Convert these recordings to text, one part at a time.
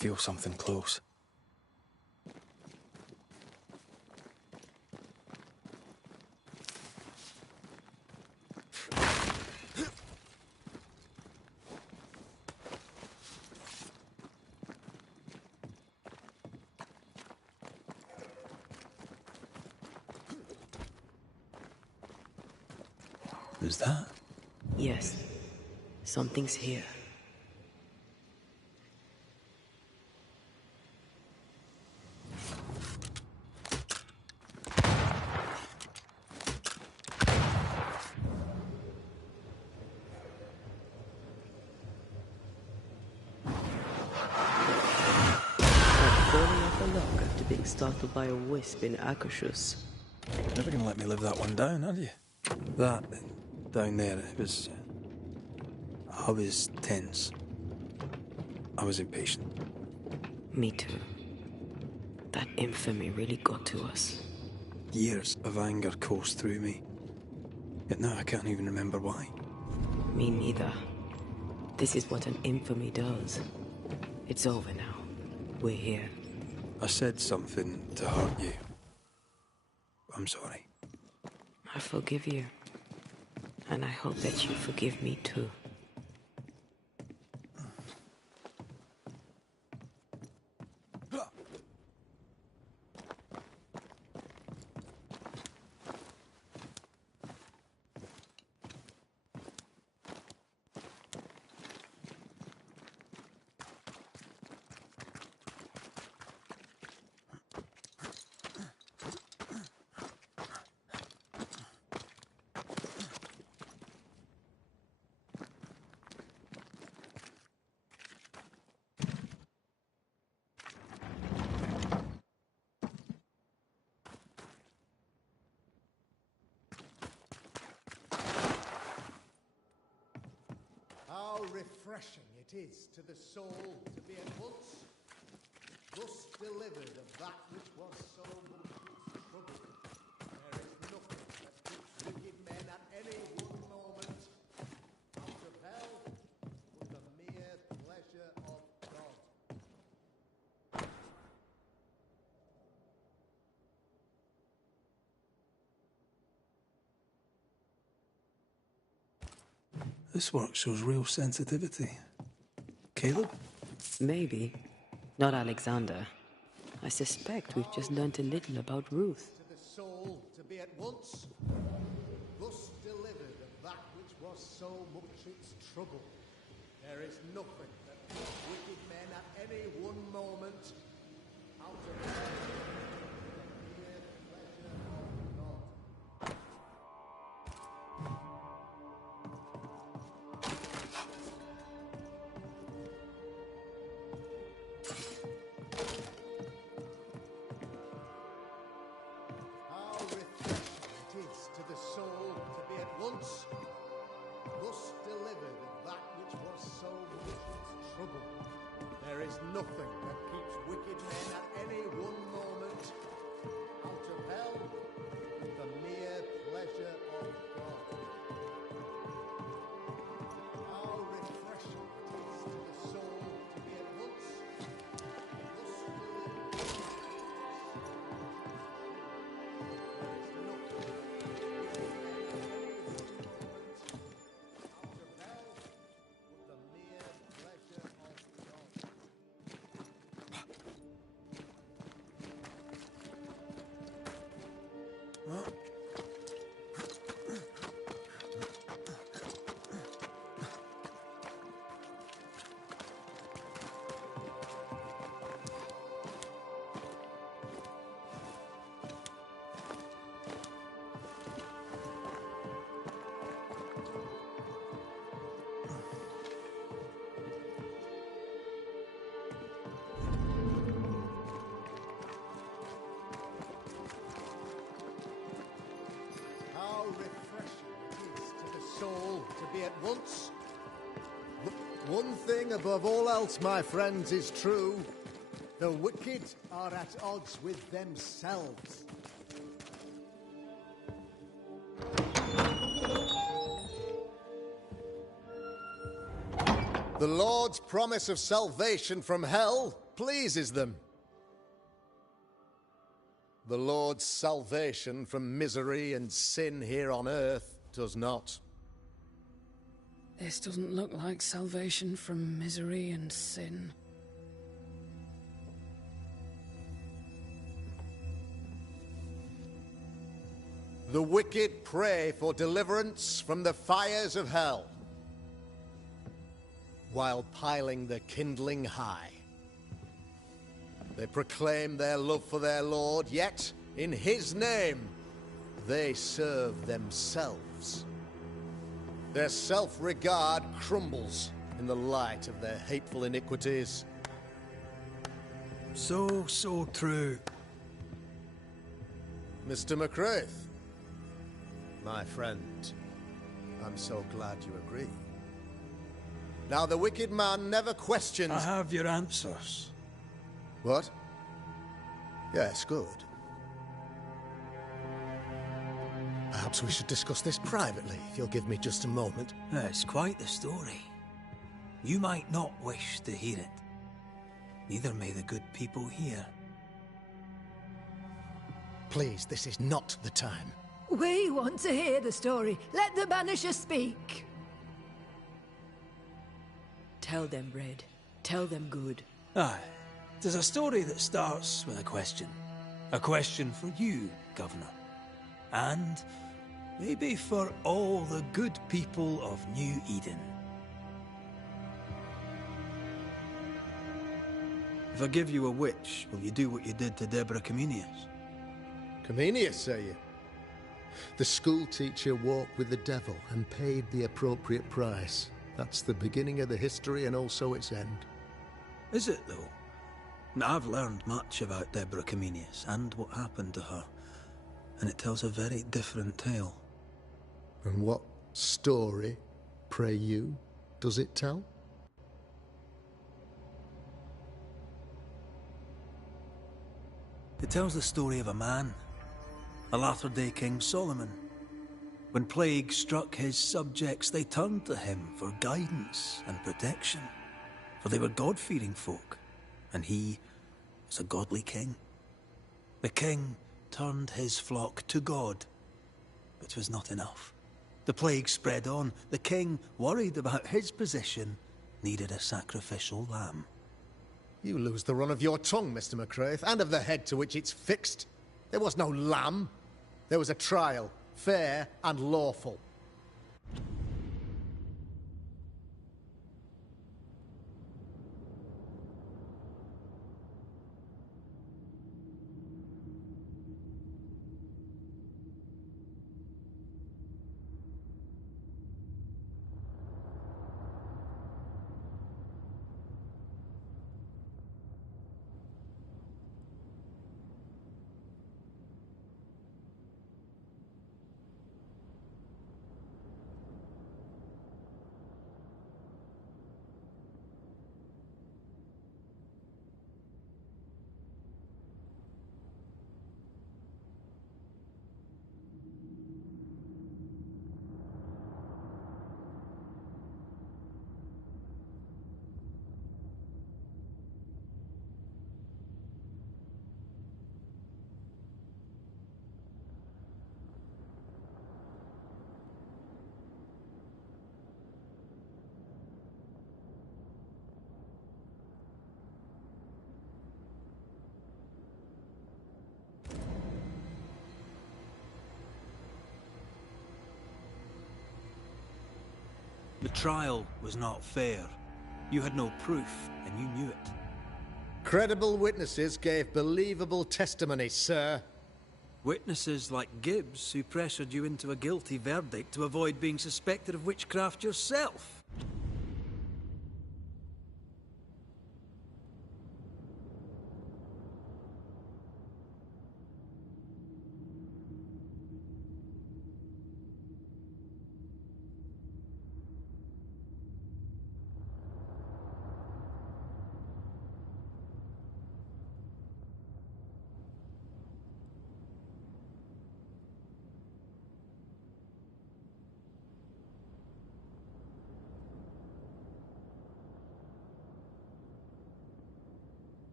feel something close. Who's that? Yes. Something's here. Being startled by a wisp in Akashus. Never gonna let me live that one down, are you? That down there, it was... I was tense. I was impatient. Me too. That infamy really got to us. Years of anger coursed through me. Yet now I can't even remember why. Me neither. This is what an infamy does. It's over now. We're here. I said something to hurt you. I'm sorry. I forgive you. And I hope that you forgive me too. Refreshing it is to the soul to be at once thus delivered of that which was so much its trouble. There is nothing that keeps wicked men at any one moment out of hell but the mere pleasure of God. This work shows real sensitivity. Caleb? Maybe. Not Alexander. I suspect we've just learnt a little about Ruth. To the soul to be at once thus delivered of that which was so much its trouble. There is nothing that keeps wicked men at any one moment out of hell. The mere pleasure of God. Nothing that keeps wicked men at any one moment out of hell but the mere pleasure of God. How refreshing it is to the soul to be at once thus delivered. There is nothing that keeps wicked men at any one moment out of hell but the mere pleasure of God. How refreshing it is to the soul to be at once. One thing above all else, my friends, is true. The wicked are at odds with themselves. The Lord's promise of salvation from hell pleases them. The Lord's salvation from misery and sin here on earth does not. This doesn't look like salvation from misery and sin. The wicked pray for deliverance from the fires of hell, while piling the kindling high. They proclaim their love for their Lord, yet, in his name, they serve themselves. Their self-regard crumbles in the light of their hateful iniquities. So true. Mr. McCraith, my friend, I'm so glad you agree. Now, the wicked man never questions... I have your answers. What? Yes, good. Perhaps we should discuss this privately, if you'll give me just a moment. It's quite the story. You might not wish to hear it. Neither may the good people here. Please, this is not the time. We want to hear the story. Let the Banisher speak. Tell them, Red. Tell them good. Aye. There's a story that starts with a question. A question for you, Governor. And maybe for all the good people of New Eden. If I give you a witch, will you do what you did to Deborah Comenius? Comenius, say you? The school teacher walked with the devil and paid the appropriate price. That's the beginning of the history and also its end. Is it, though? I've learned much about Deborah Comenius and what happened to her, and it tells a very different tale. And what story, pray you, does it tell? It tells the story of a man, a latter-day King Solomon. When plague struck his subjects, they turned to him for guidance and protection, for they were God-fearing folk, and he was a godly king. The king turned his flock to God, but it was not enough. The plague spread on. The king, worried about his position, needed a sacrificial lamb. You lose the run of your tongue, Mr. McCraith, and of the head to which it's fixed. There was no lamb. There was a trial, fair and lawful. The trial was not fair. You had no proof, and you knew it. Credible witnesses gave believable testimony, sir. Witnesses like Gibbs, who pressured you into a guilty verdict to avoid being suspected of witchcraft yourself.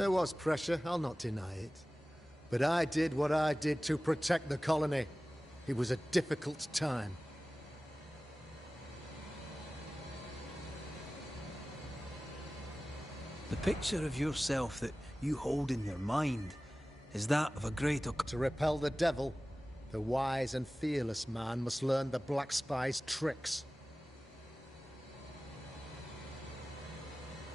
There was pressure, I'll not deny it. But I did what I did to protect the colony. It was a difficult time. The picture of yourself that you hold in your mind is that of a great... To repel the devil, the wise and fearless man must learn the Black Spy's tricks.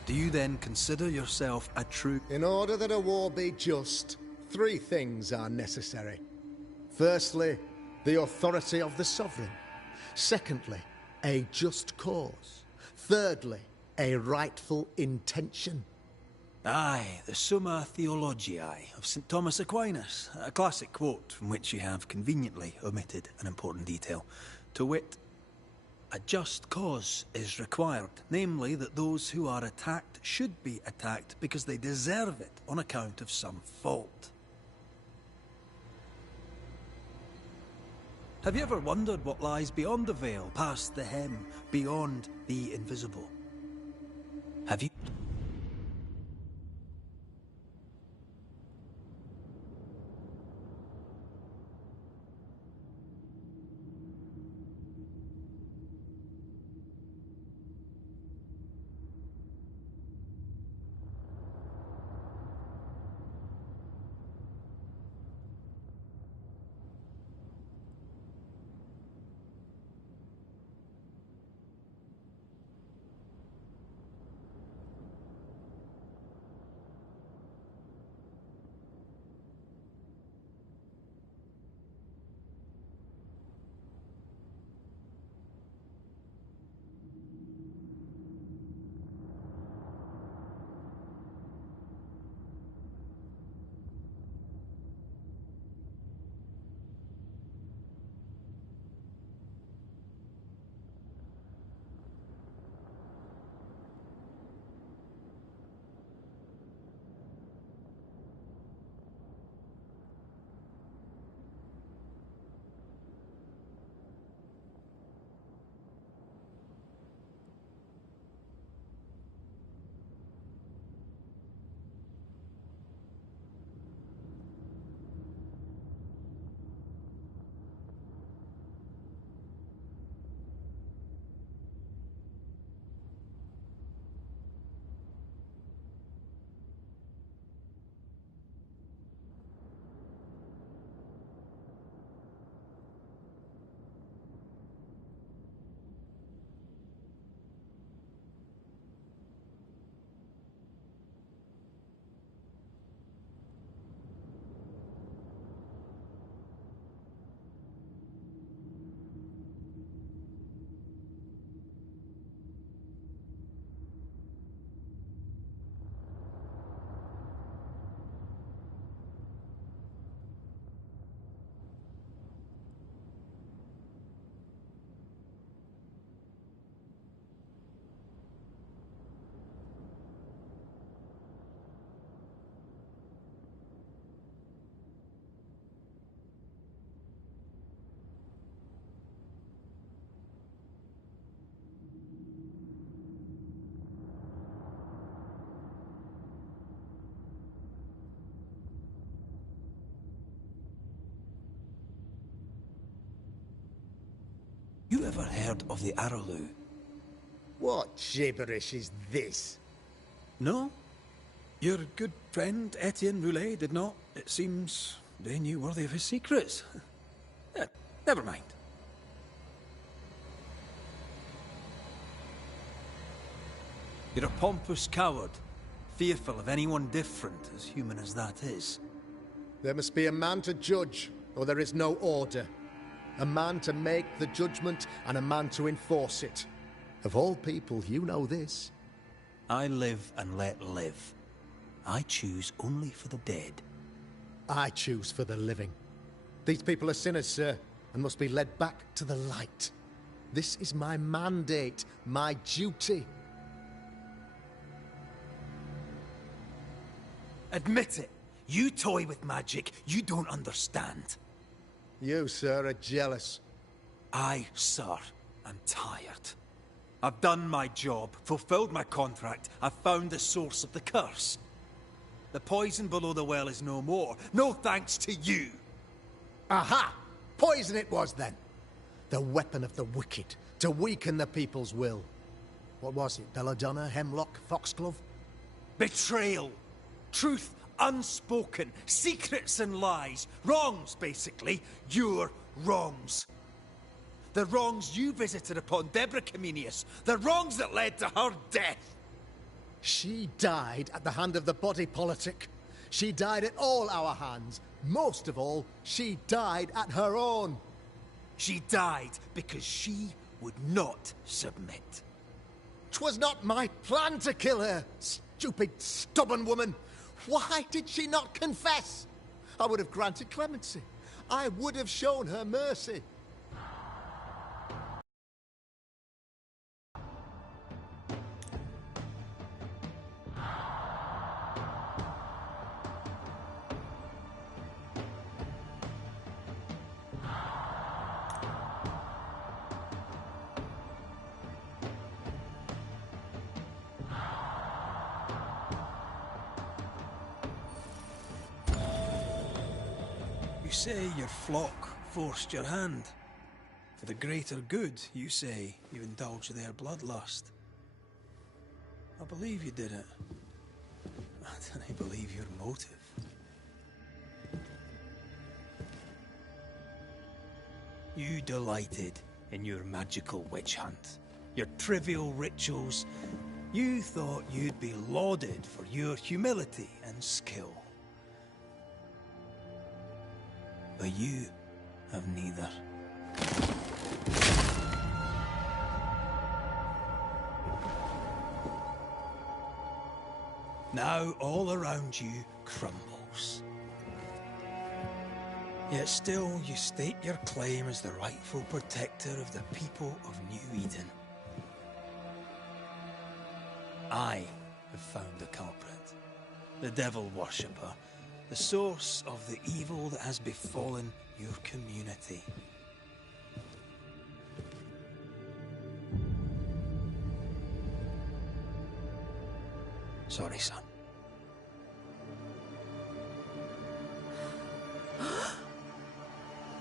Do you then consider yourself a true... In order that a war be just, 3 things are necessary. Firstly, the authority of the sovereign. Secondly, a just cause. Thirdly, a rightful intention. Aye, the Summa Theologiae of St. Thomas Aquinas, a classic quote from which you have conveniently omitted an important detail. To wit, a just cause is required, namely that those who are attacked should be attacked because they deserve it on account of some fault. Have you ever wondered what lies beyond the veil, past the hem, beyond the invisible? Have you? You ever heard of the Arrowloo? What gibberish is this? No? Your good friend Etienne Roulet did not. It seems they knew worthy of his secrets. Never mind. You're a pompous coward, fearful of anyone different, as human as that is. There must be a man to judge, or there is no order. A man to make the judgment, and a man to enforce it. Of all people, you know this. I live and let live. I choose only for the dead. I choose for the living. These people are sinners, sir, and must be led back to the light. This is my mandate, my duty. Admit it. You toy with magic you don't understand. You, sir, are jealous. I, sir, am tired. I've done my job, fulfilled my contract, I've found the source of the curse. The poison below the well is no more. No thanks to you. Aha! Poison it was then. The weapon of the wicked, to weaken the people's will. What was it? Belladonna, hemlock, foxglove? Betrayal. Truth unspoken. Secrets and lies. Wrongs, basically. Your wrongs. The wrongs you visited upon Deborah Comenius. The wrongs that led to her death. She died at the hand of the body politic. She died at all our hands. Most of all, she died at her own. She died because she would not submit. 'Twas not my plan to kill her, stupid, stubborn woman. Why did she not confess? I would have granted clemency. I would have shown her mercy. You say your flock forced your hand. For the greater good, you say, you indulged their bloodlust. I believe you did it. I don't believe your motive. You delighted in your magical witch hunt, your trivial rituals. You thought you'd be lauded for your humility and skill. But you have neither. Now all around you crumbles. Yet still you state your claim as the rightful protector of the people of New Eden. I have found the culprit, the devil worshipper, the source of the evil that has befallen your community. Sorry, son.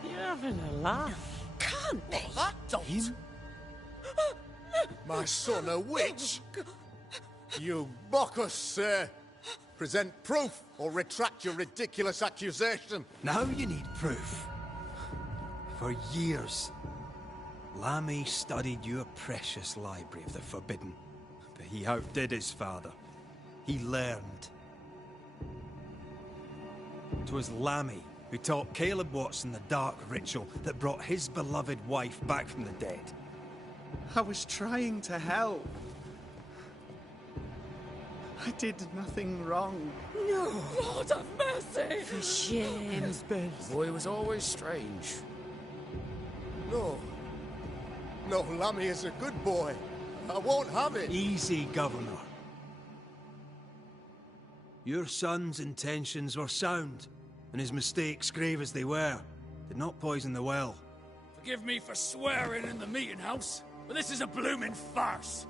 You're having a laugh. Can't be. That don't. My son a witch? You mock us, sir. Present proof or retract your ridiculous accusation. Now you need proof. For years, Lammy studied your precious library of the forbidden, but he outdid his father. He learned. 'Twas Lammy who taught Caleb Watson the dark ritual that brought his beloved wife back from the dead. I was trying to help. I did nothing wrong. No! Lord have mercy! For shame. The boy was always strange. No. No, Lammy is a good boy. I won't have it. Easy, Governor. Your son's intentions were sound, and his mistakes, grave as they were, did not poison the well. Forgive me for swearing in the meeting house, but this is a blooming farce.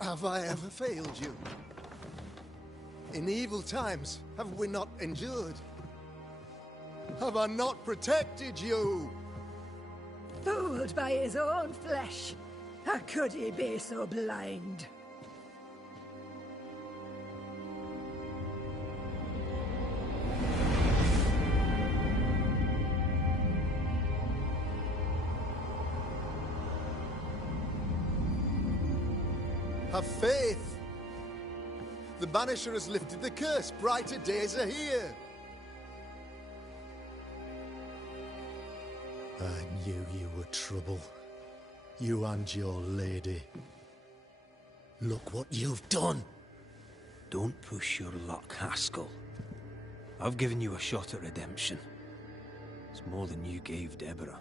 Have I ever failed you? In evil times, have we not endured? Have I not protected you? Fooled by his own flesh. How could he be so blind? Have faith. The Banisher has lifted the curse. Brighter days are here. I knew you were trouble. You and your lady. Look what you've done. Don't push your luck, Haskell. I've given you a shot at redemption. It's more than you gave Deborah.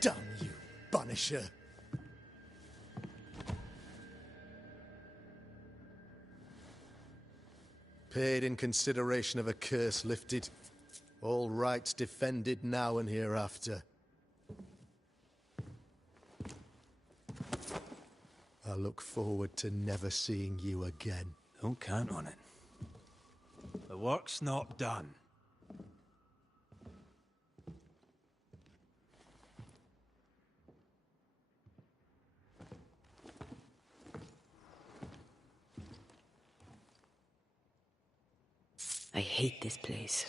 Damn you, Banisher. Paid in consideration of a curse lifted. All rights defended now and hereafter. I look forward to never seeing you again. Don't count on it. The work's not done. I hate this place.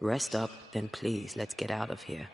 Rest up, then please, let's get out of here.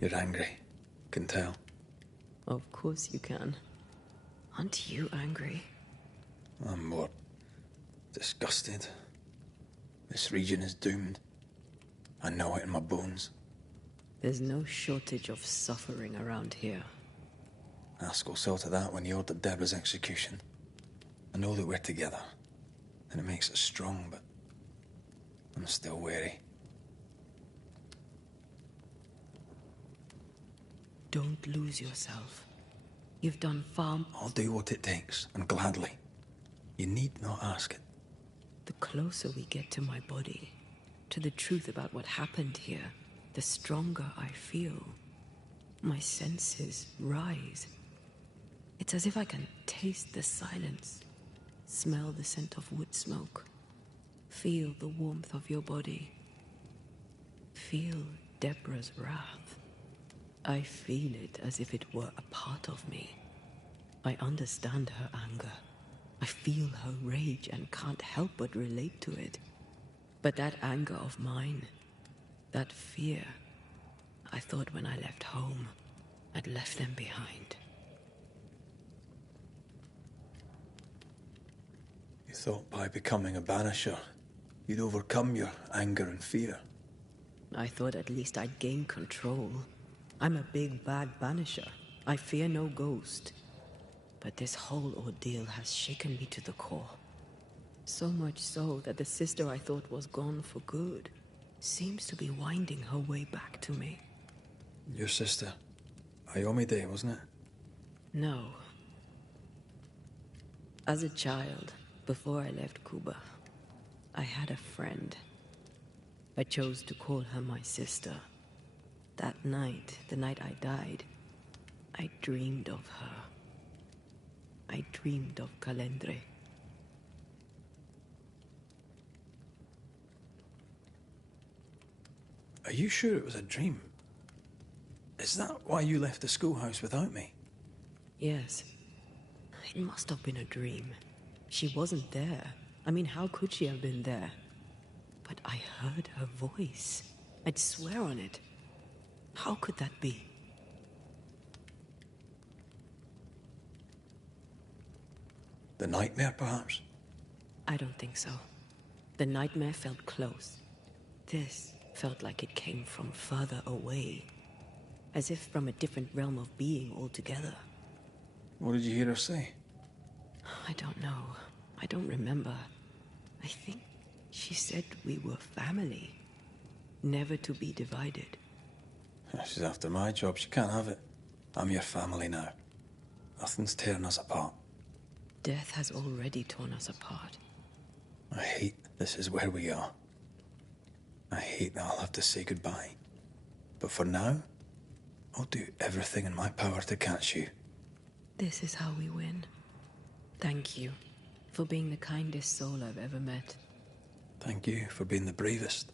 You're angry. Can tell. Of course you can. Aren't you angry? I'm more disgusted. This region is doomed. I know it in my bones. There's no shortage of suffering around here. Askell saw to that when he ordered Deborah's execution. I know that we're together, and it makes us strong, but I'm still wary. Don't lose yourself. You've done far... I'll do what it takes, and gladly. You need not ask it. The closer we get to my body, to the truth about what happened here, the stronger I feel. My senses rise. It's as if I can taste the silence, smell the scent of wood smoke, feel the warmth of your body, feel Deborah's wrath. I feel it as if it were a part of me. I understand her anger. I feel her rage and can't help but relate to it. But that anger of mine, that fear, I thought when I left home, I'd left them behind. You thought by becoming a Banisher, you'd overcome your anger and fear. I thought at least I'd gain control. I'm a big bad Banisher. I fear no ghost. But this whole ordeal has shaken me to the core. So much so that the sister I thought was gone for good seems to be winding her way back to me. Your sister, Ayomide, wasn't it? No. As a child, before I left Cuba, I had a friend. I chose to call her my sister. That night, the night I died, I dreamed of her. I dreamed of Calendre. Are you sure it was a dream? Is that why you left the schoolhouse without me? Yes. It must have been a dream. She wasn't there. I mean, how could she have been there? But I heard her voice. I'd swear on it. How could that be? The nightmare, perhaps? I don't think so. The nightmare felt close. This felt like it came from further away. As if from a different realm of being altogether. What did you hear her say? I don't know. I don't remember. I think she said we were family. Never to be divided. She's after my job. She can't have it. I'm your family now. Nothing's tearing us apart. Death has already torn us apart. I hate this is where we are. I hate that I'll have to say goodbye. But for now, I'll do everything in my power to catch you. This is how we win. Thank you for being the kindest soul I've ever met. Thank you for being the bravest.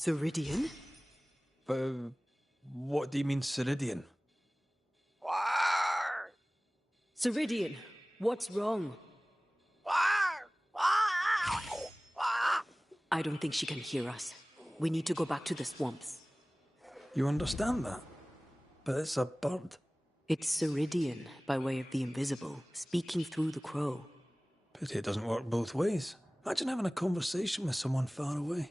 Ceridian? What do you mean, Ceridian? Ceridian, what's wrong? I don't think she can hear us. We need to go back to the swamps. You understand that? But it's a bird. It's Ceridian, by way of the invisible, speaking through the crow. Pity it doesn't work both ways. Imagine having a conversation with someone far away.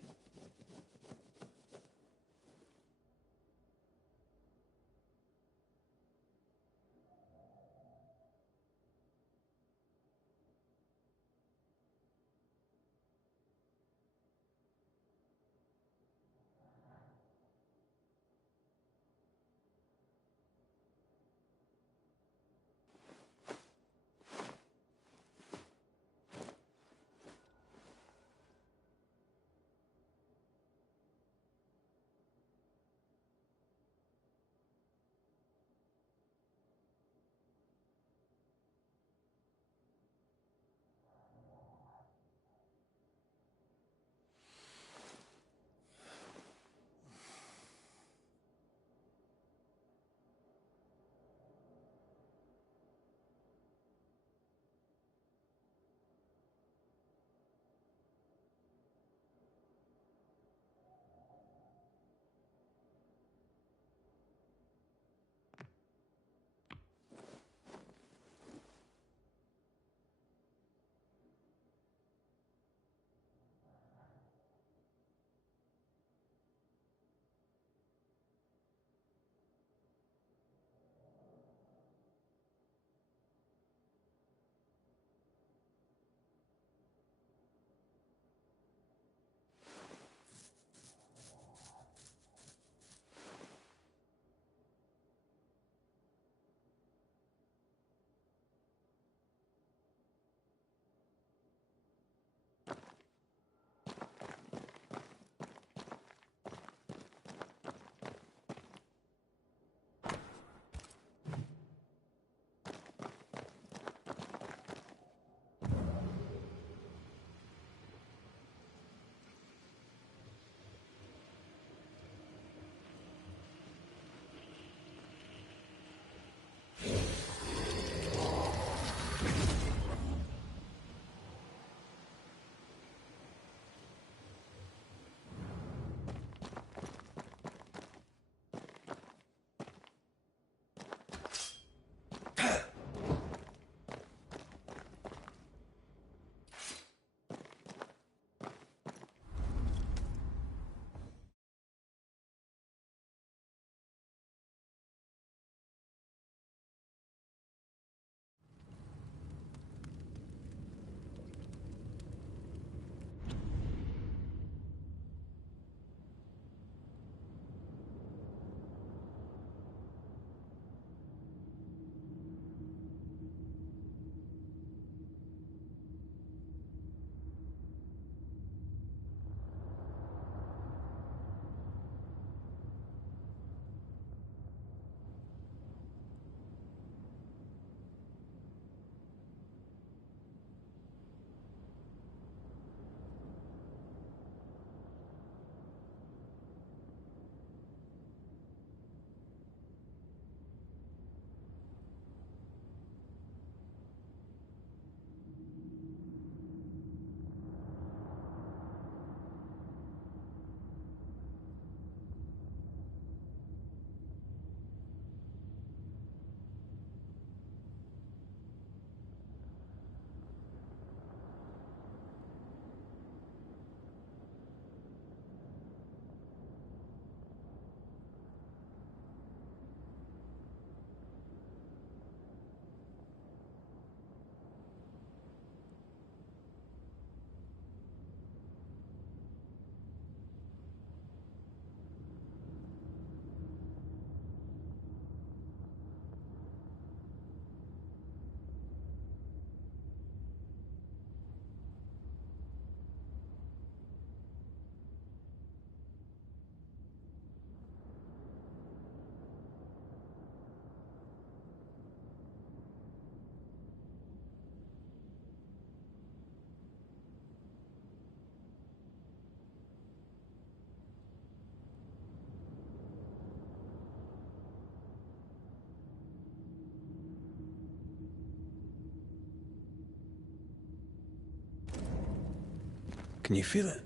Can you feel it?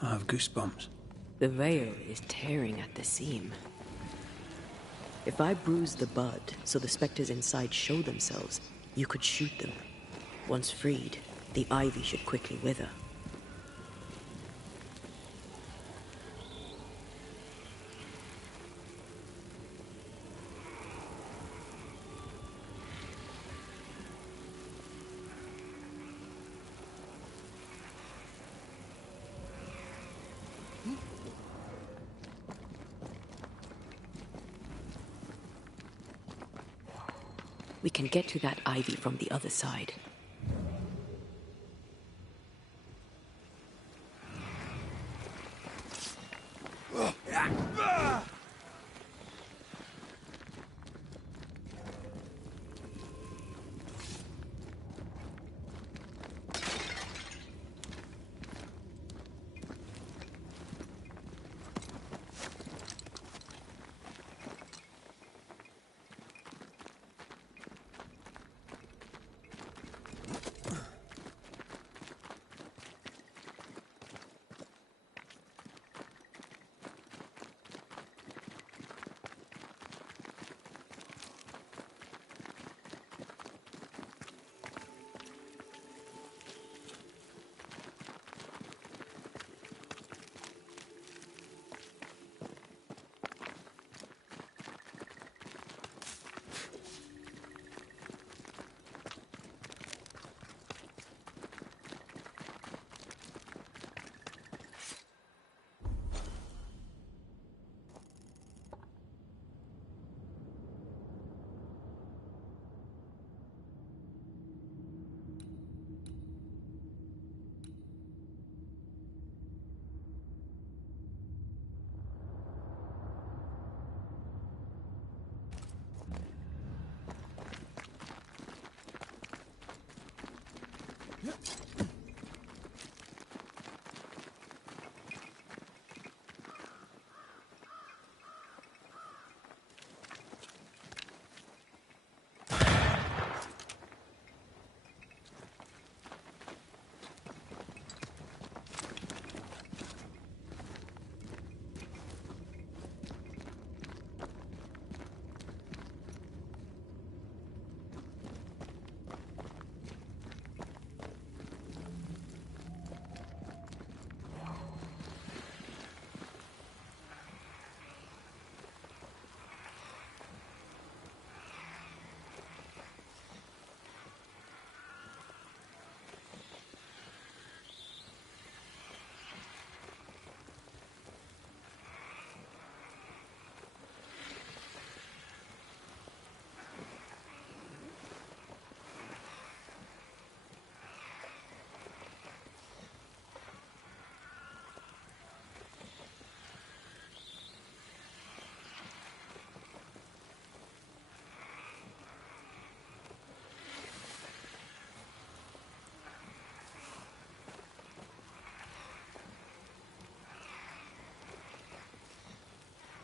I have goosebumps. The veil is tearing at the seam. If I bruise the bud so the specters inside show themselves, you could shoot them. Once freed, the ivy should quickly wither. We can get to that ivy from the other side.